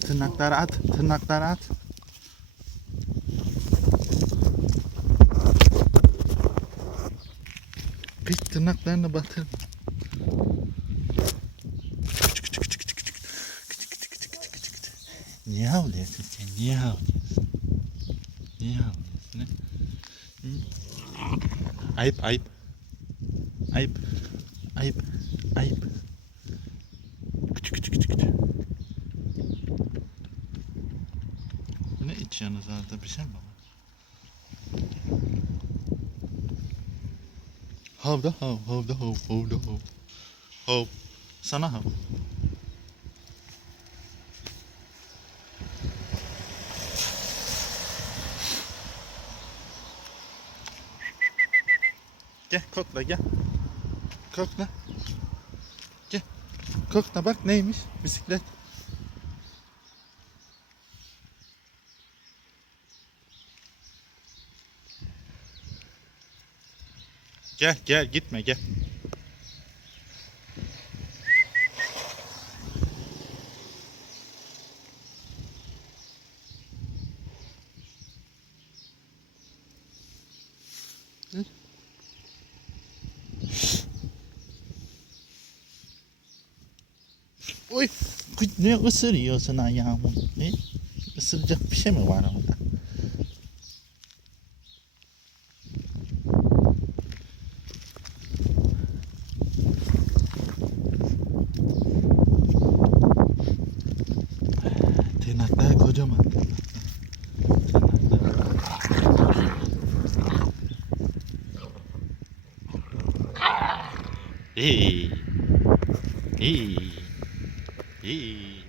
Tırnakları at, tırnakları at. Kız tırnaklarını batır. Niye havlıyorsun sen? Niye havlıyorsun? Niye havlıyorsun? he? Ayıp, ayıp. Ayıp. Ayıp. Ayıp. Küçük küçük küçük içiyorsunuz orada bir şey mi var? Havda hav, havda hav, havda hav. Hav. Sana hav. Gel kokla gel. Kokla. Gel. Kokla bak neymiş bisiklet. Gel gel gitme gel. Oy kız ne ısırıyorsun ayağımı? Ne? Isıracak bir şey mi var orada? Ih. Ih. Ih.